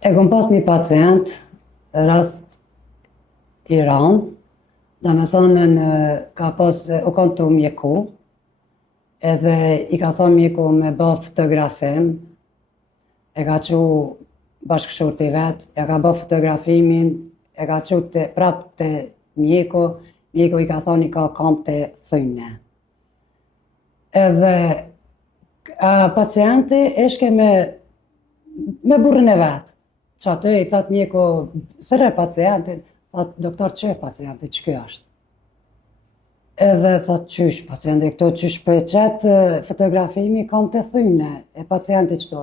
E kom pas një pacient, rast Iran, dhe me thonën ka pas, u kanë të mjeku, edhe i ka thonë mjeku me bë fotografim, e ka që bashkëshorti vetë, e ka bë fotografimin, e ka që prap të mjeku, mjeku i ka thonë i ka kamp të thyne. Edhe pacienti ishke me burrin e vetë, që aty i thot mjeku, thërë pacientin, thot doktor që e pacienti, që kjo është? Edhe thot qysh pacienti, këto qysh për e qetë fotografimi kam të thyne, e pacienti qëto,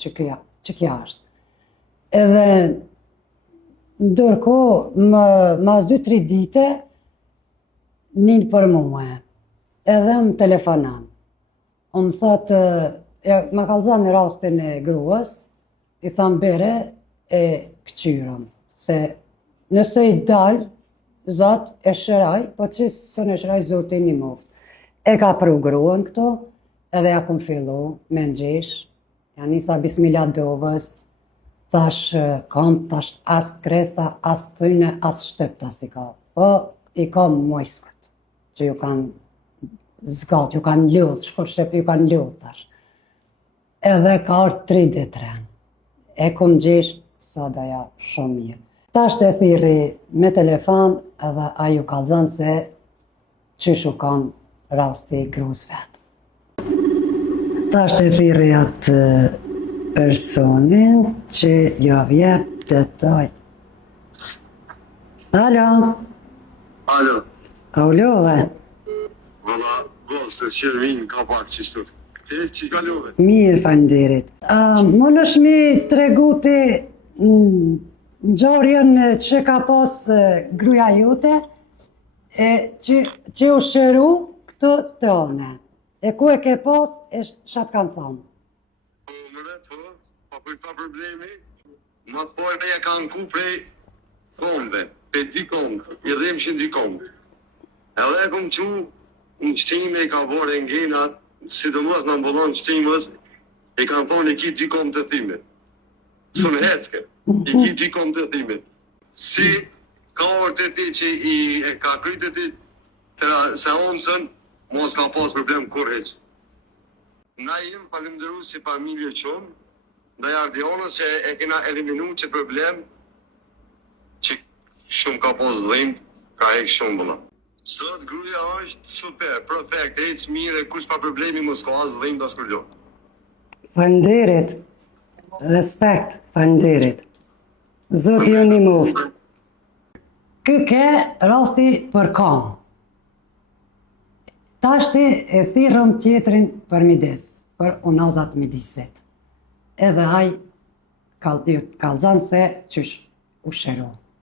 që kja është. Edhe ndërko, mas 2-3 dite, njën për muë, edhe më telefonan. O më thot, ma kalzan në rastin e gruës, i tham bere e këqyrëm, se nëse i dalë, Zot e shëraj, po që së në shëraj Zotin një moft. E ka pru gruën këto, edhe ja kum fillu me ngjesh, ja nisa bismillah dovës, thash kam, thash as kresta, as thyne, as shtëpta si ka. Po i kam mojskët, që ju kanë zgat, ju kanë ljudh, shkur shqep ju kanë ljudh, thash. Edhe ka orë 3 ditë. E kum ngjesh, sa doja shumë mirë. Tash të thiri me telefon edhe a ju kalzën se qysh u kanë rasti gruz vetë. Tash të thiri atë personin që ju avjep të taj. Alo? Alo? Aulove? Vëlla, se që vinë ka pak qështu. Që ka love? Mirë, falenderit. Më nëshmi treguti ngjarjen që ka pas gruaja jote, që u shëru këtë të one. E ku e ke pas, e shatë kanë thonë. Po, më vetë, po për ka problemi, më të pojnë e kanë ku prej kombe, pe di kombë, i dhemshin di kombë. Edhe e kom që në qëtime i ka bore ngenat, sidomos në ambulon qëtimës, i kanë thonë i ki di kombë të thime. Së në hecke. I ki ti kom të thimit. Si ka orë të ti që e ka krytë të ti të se onësën, mos ka pas problem kur heq. Na jem falenderu si familje qëmë, dhe jardionës që e kena eliminu që problem që shumë ka pas dhimt, ka hek shumë bëlla. Sot gruja është super, perfekt, hec mire, kush ka problemi mos ka as dhimt as kërgjo. Falenderit, respekt, falenderit. Zoti ju një muftë. Ky ke rasti për kam. Tashti e thirëm tjetrin për midis, për unazat midisit. Edhe aj kalzan se qysh u shëru.